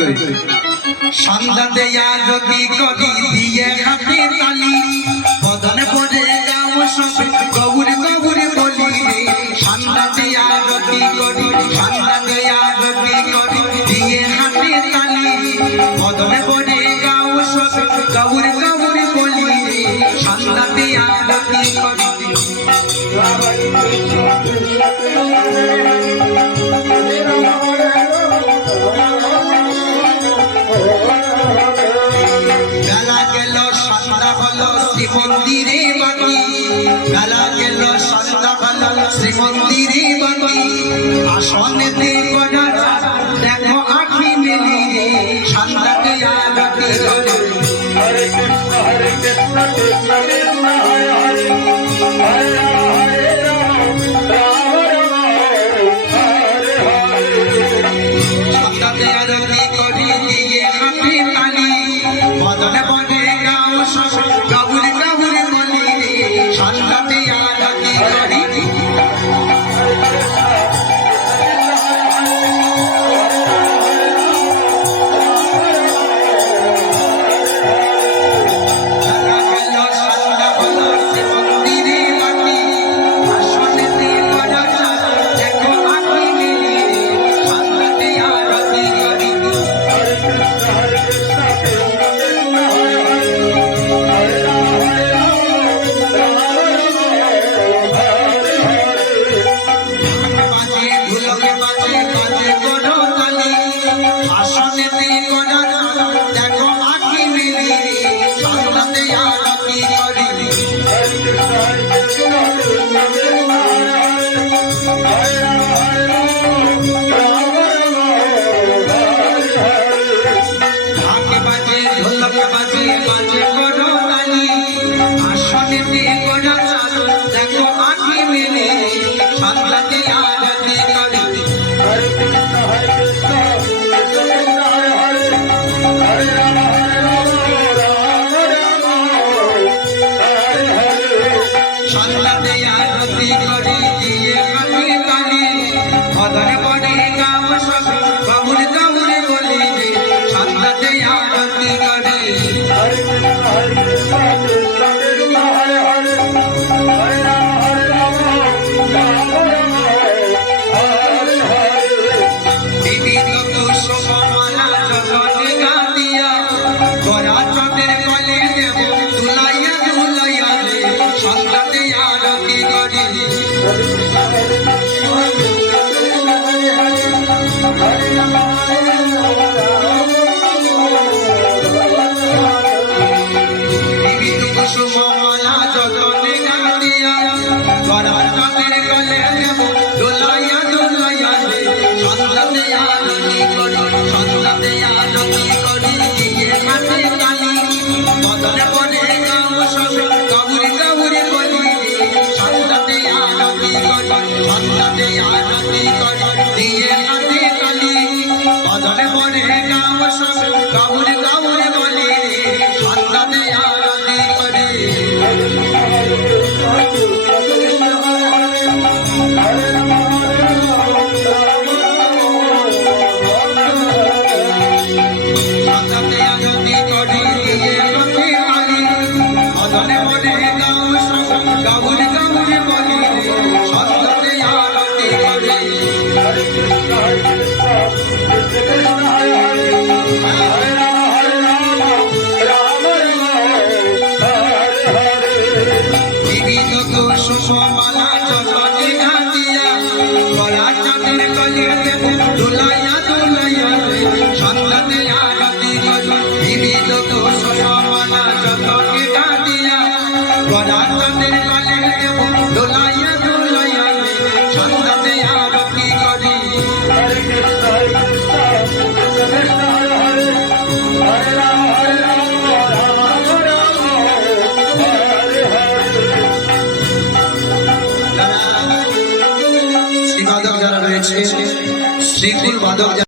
করি সন্ধ্যাতে আরতি করি দিয়ে হাতে তালি বদনে পড়ে গাও সবে গৌর গৌর বলি রে সন্ধ্যাতে আরতি করি সন্ধ্যাতে আরতি করি দিয়ে হাতে তালি বদনে পড়ে গাও সবে গৌর গৌর বলি রে সন্ধ্যাতে আরতি করি শ্রীমন্দিরে বাকি বেলা গেল সন্ধ্যা হল শ্রীমন্দিরে বাকি আসনেতে করা দেখো আঁখি মেলি রে সন্ধ্যাতে আরতি করে হরে কৃষ্ণ কৃষ্ণ কৃষ্ণ হরে হরে হরে রাম হরে রাম রাম রাম হরে হরে সন্ধ্যাতে আরতি করি দিয়ে হাতে তালি বদনে বদনে গাও সবে গৌর গৌর বলি রে সন্ধ্যাতে আরতি করি সন্ধ্যাতে আরতি করি দিয়ে হাতে তালি বদনে বদনে গাও সবে গৌর গৌর বলি রে সন্ধ্যাতে আরতি করি হরে কৃষ্ণ কৃষ্ণ কৃষ্ণ হরে হরে হরে রাম রাম রাম হরে হরে বিবিধ কুসুমমালা জগতে গাতিয়া গোরা চাঁদের কলে দেব দুলাইয়া দুলাইয়া রে সন্ধ্যাতে আরতি করি বিবিধ কুসুমমালা জগতে গাতিয়া গোরা চাঁদের কলে দেব দুলাইয়া দুলাইয়া রে সন্ধ্যাতে আরতি করি সন্ধ্যাতে আরতি করি দিয়ে হাতে তালি বদনে পড়ে গাও সবে গৌর গৌর বলি রে সন্ধ্যাতে আরতি করি সন্ধ্যাতে আরতি করি দিয়ে হাতে তালি বদনে পড়ে গাও সবে গৌর গৌর বলি রে সন্ধ্যাতে আরতি করি সন্ধ্যাতে আরতি করি দিয়ে হাতে তালি বদনে পড়ে গাও সবে গৌর গৌর বলি রে সন্ধ্যাতে আরতি করি হরে কৃষ্ণ কৃষ্ণ কৃষ্ণ হরে হরে হরে রাম রাম রাম হরে বিবিধ কুসুমমালা জগতে গাতিয়া গোরা চাঁদের কলে দেব দুলাইয়া দুলাইয়া রে সন্ধ্যাতে আরতি করি বিবিধ কুসুমমালা জগতে গাতিয়া গোরা চাঁদের কলে দেব দুলাইয়া দুলাইয়া রে সন্ধ্যাতে আরতি করি হরে কৃষ্ণ কৃষ্ণ কৃষ্ণ হরে হরে হরে রাম রাম রাম হরে হরে শ্রীবাদক যারা রয়েছে শ্রীকুল বাদক